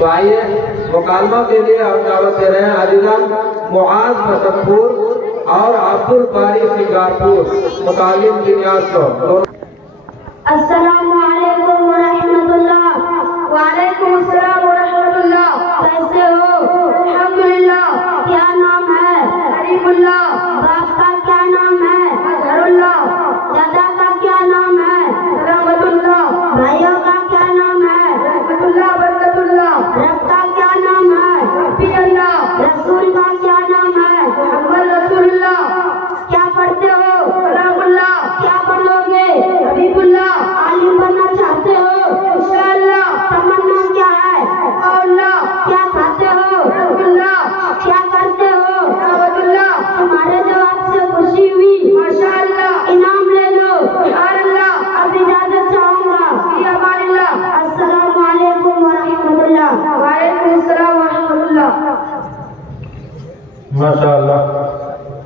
تو آئیے مکالمہ کے لیے ہم دعوت دے رہے ہیں عزیزان معاذ مصطفور اور عبد الباری سنگارپور متعلم بنیاد کو. السلام علیکم ورحمۃ اللہ. وعلیکم السلام ورحمۃ اللہ. کیسے ہو؟ الحمدللہ. کیا نام ہے؟ کریم اللہ. باپ کا کیا نام ہے؟ اظہر اللہ. دادا کا کیا نام ہے؟ سلامت اللہ. بھائیوں کا کیا نام ہے؟ رحمت اللہ برکت اللہ. رب کا کیا نام ہے؟ ربی اللہ. رسول کا کیا نام ہے؟ محمد رسول اللہ. کیا پڑھتے ہو؟ سلام اللہ. کیا پڑھو گے؟ حبیب اللہ. عالم بننا چاہتے ہو؟ انشاءاللہ. تمنا کیا ہے؟ اللہ. کیا کھاتے ہو؟ رسول اللہ. کیا کرتے ہو؟ دعوت اللہ. تمہارے جواب سے خوشی ہوئی ماشاءاللہ. انعام لے لو. سبحان اللہ. اب اجازت چاہوں گا. فی امان اللہ. السلام علیکم ورحمۃ اللہ. وعلیکم السلام ورحمۃ اللہ. ماشاءاللہ.